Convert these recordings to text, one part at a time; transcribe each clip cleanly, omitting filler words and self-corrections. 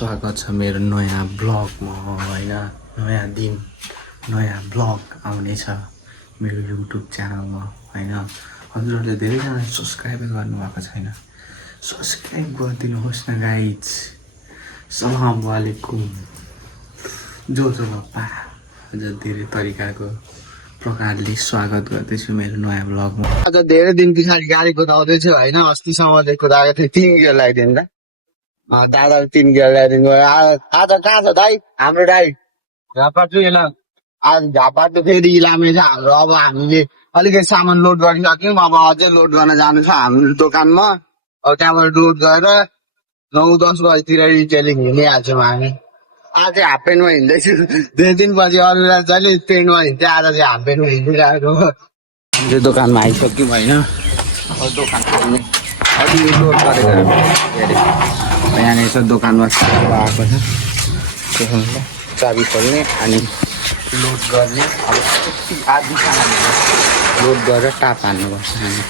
स्वागत छ मेरो नयाँ ब्लगमा होइन। नयाँ दिन नयाँ ब्लग आउनेछ मेरो युट्युब च्यानलमा होइन। हजुरहरूले धेरैजना सब्सक्राइब गर्नुभएको छैन, सब्सक्राइब गरिदिनुहोस् न गाइज। सलाम वालेकुम। जो पा अझ धेरै तरिकाको प्रकारले स्वागत गर्दैछु मेरो नयाँ ब्लगमा। आज धेरै दिन पछाडि गाडी कुदाउँदैछु होइन। अस्तिसम्म चाहिँ कुदाएको थिएँ 3 गियर लगाइदिनु त। दादाले 3 गियर लगाइदिनु भयो। आज कहाँ छ दाइ हाम्रो दाइ? झापाटु होइन, आज झापाटु फेरि इलामे छ हाम्रो। अब हामीले अलिकति सामान लोड गरिसक्यौँ, अब अझै लोड गर्न जानु छ हाम्रो दोकानमा। अब त्यहाँबाट लोड गरेर 9-10 बजीतिर रिटेलिङ हिँडिहाल्छौँ हामी। आज चाहिँ हाफ प्यान्टमा हिँड्दैछु। 2 दिनपछि अरू बेला जहिले पेन्टमा हिँड्थेँ, आज चाहिँ हाफ प्यान्टमा हिँडिरहेको। हामीले दोकानमा आइसक्यौँ होइन। अब दोकान खोल्ने अघि लोड गरेर यहाँनिर छ दोकानमा आएको छ। चाबी खोल्ने अनि लोड गर्ने। अब आधी सामान लोड गरेर टाप हान्नुपर्छ हामी।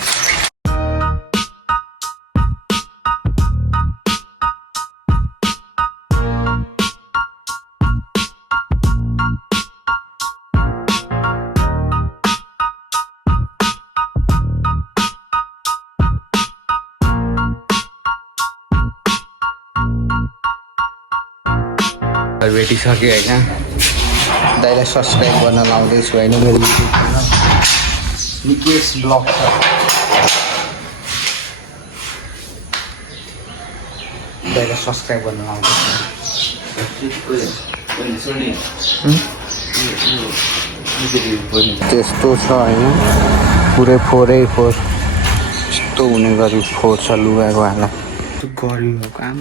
भेटिसक्यो होइन। दाइलाई सब्सक्राइब गर्न लाउँदैछु होइन मेरो युट्युब च्यानल निकेश ब्लग छ। दाइलाई सब्सक्राइब गर्न लाउँदैछु। त्यस्तो छ होइन, पुरै 4/4 यस्तो हुने गरी 4 छ लुगाको हाल। गर्मीको काम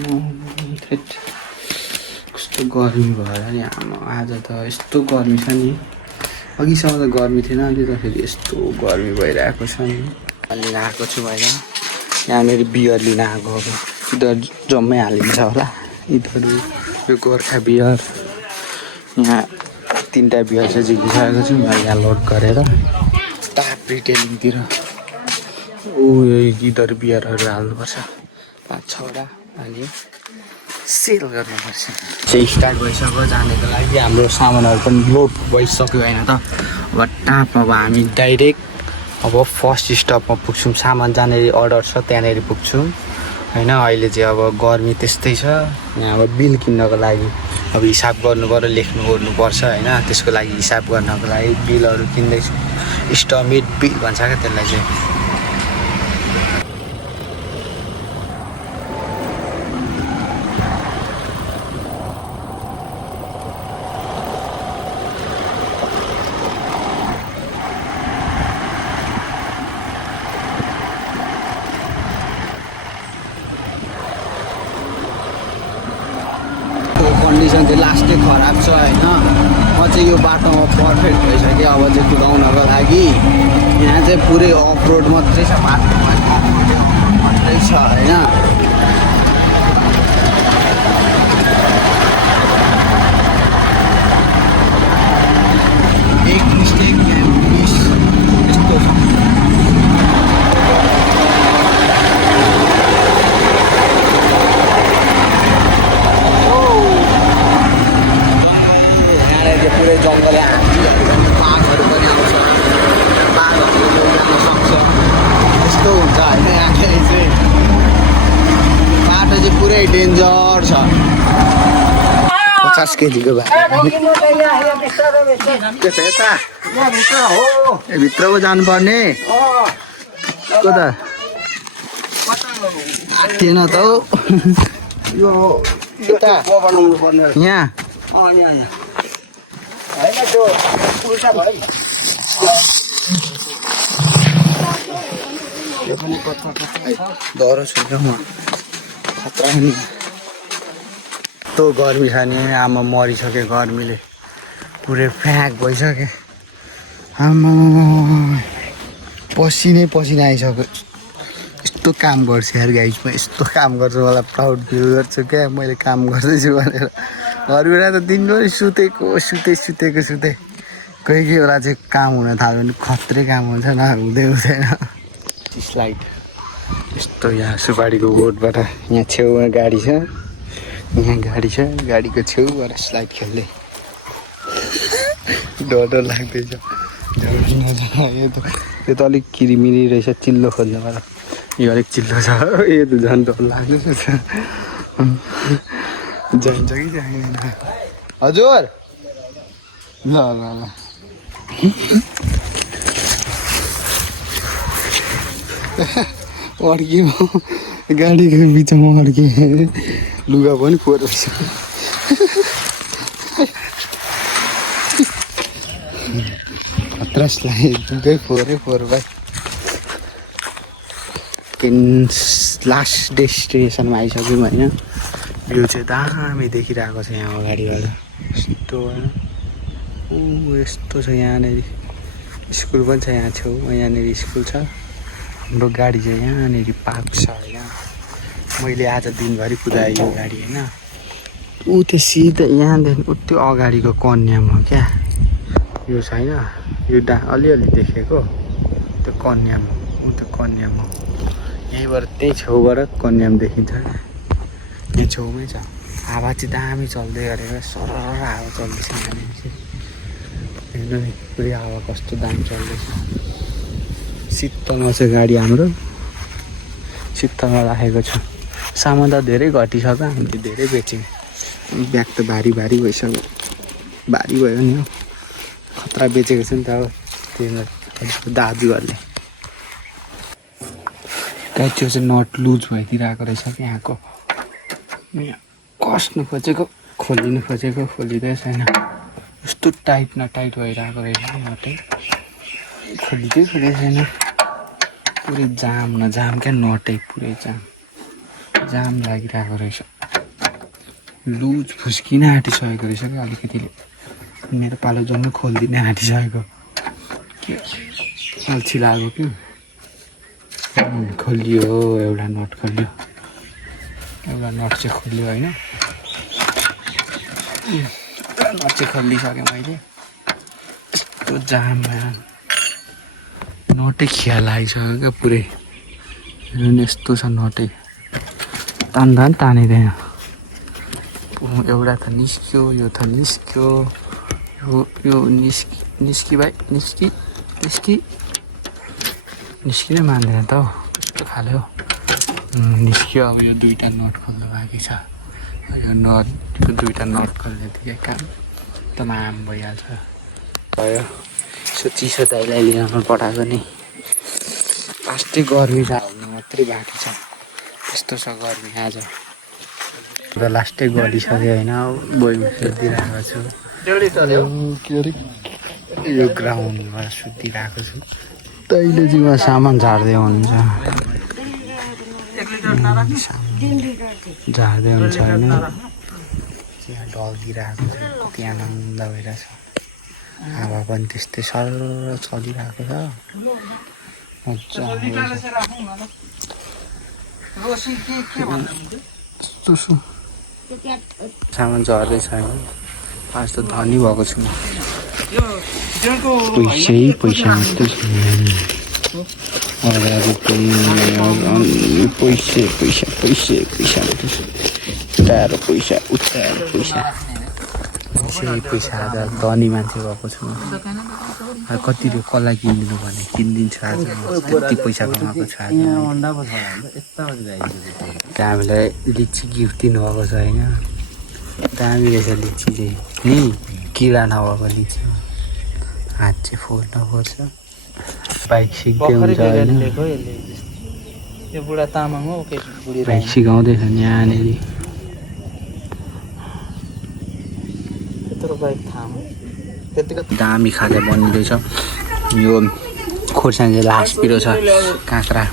कस्तो गर्मी भएर नि आमा। आज त यस्तो गर्मी छ नि, अघिसम्म त गर्मी थिएन, अहिले त फेरि यस्तो गर्मी भइरहेको छ नि। लिन आएको छु होइन, यहाँनिर बियर लिन आएको। अब इधर जम्मै हालिन्छ होला इधर। यो गोर्खा बियर, यहाँ 3टा बियर चाहिँ झिकिसकेको छु मैले यहाँ लोड गरेर टाप रिटेलिङतिर। इधर बियरहरू हाल्नुपर्छ 5-6वटा अनि सेल गर्नुपर्छ। चाहिँ स्टार्ट भइसक्यो जानेको लागि। हाम्रो सामानहरू पनि लोड भइसक्यो होइन त। अब टाप अब हामी डाइरेक्ट अब फर्स्ट स्टपमा पुग्छौँ। सामान जहाँनिर अर्डर छ त्यहाँनिर पुग्छौँ होइन। अहिले चाहिँ अब गर्मी त्यस्तै छ यहाँ। अब बिल किन्नको लागि अब हिसाब गर्नु पऱ्यो, लेख्नु ओर्नुपर्छ होइन। त्यसको लागि हिसाब गर्नको लागि बिलहरू किन्दैछु। स्टमिट बिल भन्छ क्या त्यसलाई चाहिँ। कन्डिसन चाहिँ लास्टै खराब छ होइन। म चाहिँ यो बाटोमा पर्फेक्ट भइसक्यो अब चाहिँ कुदाउनको लागि। यहाँ चाहिँ पुरै अफ रोड मात्रै छ, बाटोमा मात्रै छ होइन। एक मिस्टेक मिस यस्तो छ। पुरै जङ्गल बाघहरू पनि आउँछ, बाघहरू जान सक्छ, यस्तो हुन्छ होइन। यहाँनिर चाहिँ बाटो चाहिँ पुरै डेन्जर छ। 50 केजीको बाटो के छ यता? ए भित्र पो जानुपर्ने कता थिएन त हौ। यो यता यहाँ डह्रो छैन म खतरा नि। यस्तो गर्मी छ नि आमा, मरिसक्यो गर्मीले पुरै फ्याक भइसक्यो आमा। पसिनै पसिना आइसक्यो। यस्तो काम गर्छु यार गाइस, म यस्तो काम गर्छु, मलाई प्राउड फिल गर्छु क्या मैले काम गर्दैछु भनेर। अरू बेला त दिनभरि सुतेको कोही बेला चाहिँ काम हुन थाल्यो भने खत्रै काम हुन्छ, न हुँदैन। स्लाइड यस्तो यहाँ सुपारीको बोटबाट यहाँ छेउमा गाडी छ यहाँ गाडी छ गाडीको छेउबाट स्लाइड खेल्दै डर लाग्दैछ यो त अलिक किरिमिरी रहेछ चिल्लो खोज्नु पर्छ यो अलिक चिल्लो छ यो त झन् डर लाग्दैछ जान्छ कि जाँदैन हजुर ल ल ल अड्कियो गाडीको बिचमा अड्कियो लुगा पनि फोहोर रहेछ खतरासलाई लुगै फोहोर भाइ लास्ट डेस्टिनेसनमा आइसक्यौँ होइन भ्यू चाहिँ दामी देखिरहेको छ यहाँ अगाडिबाट यस्तो होइन यस्तो छ यहाँनिर स्कुल पनि छ यहाँ छेउमा यहाँनिर स्कुल छ हाम्रो गाडी चाहिँ यहाँनिर पार्क छ होइन मैले आज दिनभरि कुदाएँ यो गाडी होइन ऊ त्यो सिधा यहाँदेखि ऊ त्यो अगाडिको कन्यामा क्या यो छैन यो अलिअलि देखेको त्यो कन्यामा ऊ त्यो कन्यामा यहीँबाट त्यही छेउबाट कन्याम देखिन्छ क्या यहाँ छेउमै छ हावा चाहिँ दामी चल्दै गरेको सरर हावा चल्दैछ यहाँनिर चाहिँ एकदमै पुरै हावा कस्तो दामी चल्दैछ शीतलमा छ गाडी हाम्रो शीतलमा राखेको छ सामान त धेरै घटिसक्यो हामीले धेरै बेच्यौँ ब्याग त भारी भइसक्यो भारी भयो नि हो खतरा बेचेको छ नि त अब त्यो दाजुहरूले त्यो चाहिँ नट लुज भइदिरहेको रहेछ कि यहाँको कस्नु खोजेको खोलिनु खोजेको खोलिँदै छैन यस्तो टाइट न टाइट भइरहेको रहेछ नटै खोलिँदै छैन पुरै जाम न जाम क्या नटै पुरै जाम लागिरहेको रहेछ लुज फुस्किन आँटिसकेको रहेछ क्या अलिकतिले मेरो पालो जम्मै खोलिदिनै आँटिसकेको के अल्छी लाग्यो कि खोलियो एउटा नट खोलियो एउटा नट चाहिँ खोलियो होइन नट चाहिँ खोलिसकेँ मैले यस्तो जाममा नटै खिया लागिसक्यो क्या पुरै यस्तो छ नटै तान्दा पनि तानिँदैन एउटा त निस्क्यो यो त निस्क्यो यो निस्की भाइ निस्किनै मान्दैन त हौ कस्तो खाले हो निस्क्यो अब यो दुईवटा नट खोल्नु बाँकी छ यो नटको दुईवटा नट खोल्नेदेखि काम तमाम भइहाल्छ भयो यसो चिसो दाइलाई लिन पठाएको नि फास्टै गर्मी हाल्नु मात्रै बाँकी छ यस्तो छ गर्मी आज र लास्टै गलिसक्यो होइन बोइमा सुतिरहेको छु के अरे यो ग्राउन्डमा सुतिरहेको छु तैँले जिउमा सामान झार्दै हुन्छ झार्दै हुन्छ होइन त्यहाँ ढल्किरहेको छ कति आनन्द भइरहेछ हावा पनि त्यस्तै सरर चलिरहेको छ मजा सामान झर्दैछ होइन आज त धनी भएको छु पैसा मात्रै छ पैसा आज धनी मान्छे भएको छु कति कसलाई किनिदिनु भने किनिदिन्छु आज त्यति पैसा कमाएको छ आज हामीलाई लिची गिफ्ट दिनुभएको छ होइन दामी रहेछ लिची चाहिँ नि किरा नभएको लिची हात चाहिँ फोड्नुपर्छ बाइक सिक्दै हुन्छ होइन बाइक सिकाउँदैछ नि यहाँनिर दामी खाजा बनिँदैछ यो खोर्सानी चाहिँ लास्ट पिरो छ काँक्रा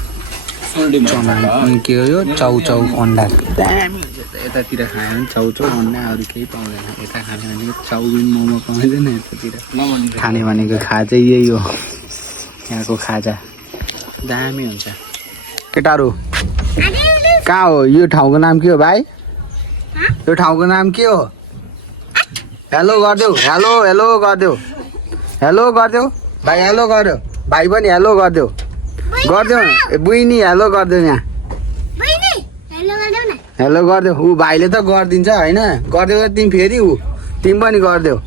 चना के हो यो चाउचाउ अन्डा दामी यतातिर खायो भने चाउचाउ अन्डा अरू केही पाउँदैन यता खाने भनेको चाउमिन मोमो पाउँदैन यतातिर खाने भनेको खाजा यही हो यहाँको खाजा दामी हुन्छ केटाहरू कहाँ हो यो ठाउँको नाम के हो भाइ यो ठाउँको नाम के हो हेलो गरिदेऊ हेलो गरिदेऊ भाइ हेलो गर्यो भाइ पनि हेलो गरिदेऊ गरिदेऊ बुइनी हेलो गरिदेऊ यहाँ हेलो गरिदेऊ ऊ भाइले त गरिदिन्छ होइन गरिदेऊ त तिमी फेरि ऊ तिमी पनि गरिदेऊ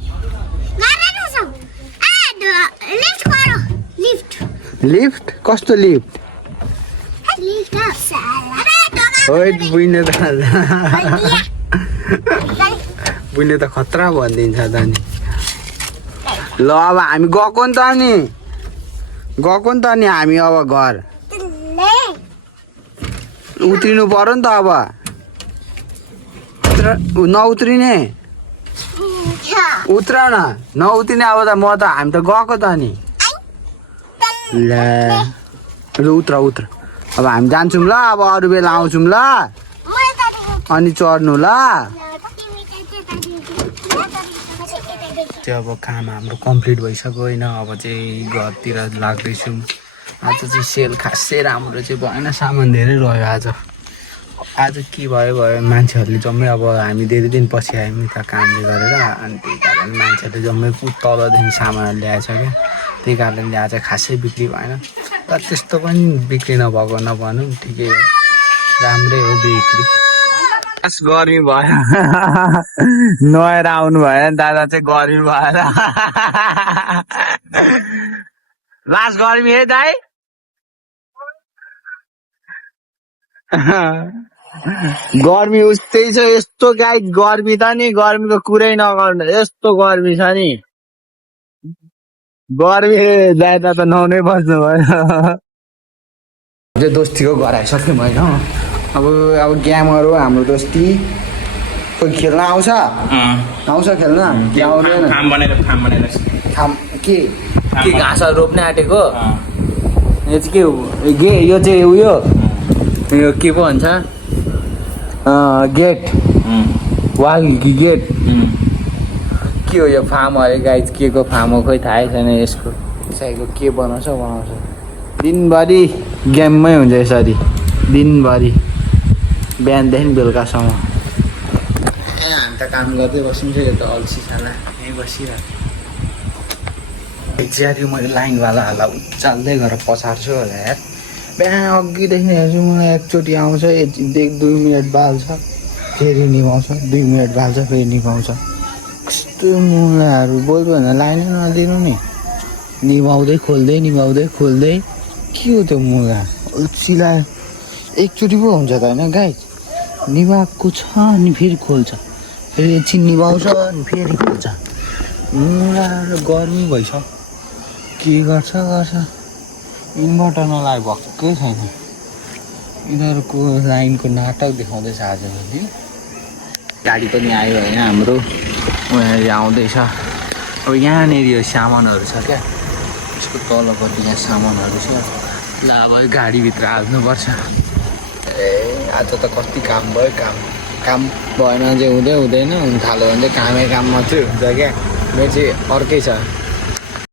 लिफ्ट कस्तो लिफ्ट बुझ्ने त बुझ्ने त खतरा भनिदिन्छ त नि ल अब हामी गएको नि त नि हामी अब घर उत्रिनु पर्यो नि त अब नउत्रिने उत्र न नउत्रिने अब त म त हामी त गएको त नि ल उत्र अब हामी जान्छौँ ल अब अरू बेला आउँछौँ ल अनि चढ्नु ल अब काम हाम्रो कम्प्लिट भइसक्यो होइन अब चाहिँ घरतिर लाग्दैछौँ आज चाहिँ सेल खासै राम्रो चाहिँ भएन सामान धेरै रह्यो आज के भयो मान्छेहरूले जम्मै अब हामी धेरै दिनपछि आयौँ नि त कामले गरेर अनि त्यही कारण मान्छेहरूले जम्मै तलदेखि सामानहरू ल्याएछ क्या त्यही कारणले आज खासै बिक्री भएन तर त्यस्तो पनि बिक्री नभएको नभनौँ ठिकै हो राम्रै हो बिक्री खास गर्मी भयो नुहाएर आउनु भयो दादा चाहिँ गर्मी भएर लास्ट गर्मी है दाइ गर्मी उस्तै छ यस्तो गाई गर्मी त नि गर्मीको कुरै नगर्नु यस्तो गर्मी छ नि गर्मी जाँदा त नुहाउनै बस्नु भयो दोस्तीको घर आइसक्यौँ होइन अब गेमहरू हाम्रो दोस्ती कोही खेल्न आउँछ खेल्न के आउँदैन के घाँसहरू रोप्ने आँटेको यो चाहिँ के हो यो चाहिँ उयो यो के पो भन्छ गेट वाल गेट के हो यो फार्म अरे गाई के को फार्म हो खोइ थाहै छैन यसको के बनाउँछ दिनभरि गेममै हुन्छ यसरी दिनभरि बिहानदेखि बेलुकासम्म हामी त काम गर्दै बसिन्छ यो त अल्छी साला यहीँ बसिरहेको ज्यादै मैले लाइनवालाहरूलाई उचाल्दै गरेर पछार्छु होला यार बिहान अघिदेखि हेर्छु मलाई एकचोटि आउँछ 1-2 मिनट बाल्छ फेरि निभाउँछ 2 मिनट बाल्छ फेरि निभाउँछ कस्तो मुलाहरू बोल्यो भने लाइनै नदिनु नि निभाउँदै खोल्दै के हो त्यो मुला अल्छीलाई एकचोटि पो हुन्छ त होइन गाई निभाएको छ अनि फेरि खोल्छ फेरि एकछिन निभाउँछ अनि फेरि खोल्छ मुलाहरू गर्मी भइछ के गर्छ इन्भर्टर नलागे भक्कै छैन यिनीहरूको लाइनको नाटक देखाउँदैछ आजभोलि गाडी पनि आयो होइन हाम्रो उनीहरू आउँदैछ अब यहाँनिर यो सामानहरू छ क्या यसको तलपट्टि यहाँ सामानहरू छ ल अब गाडीभित्र हाल्नुपर्छ आज त कति काम भयो काम भएन चाहिँ हुँदैन हुन थाल्यो भने चाहिँ काम मात्रै हुन्छ क्या मेरो चाहिँ अर्कै छ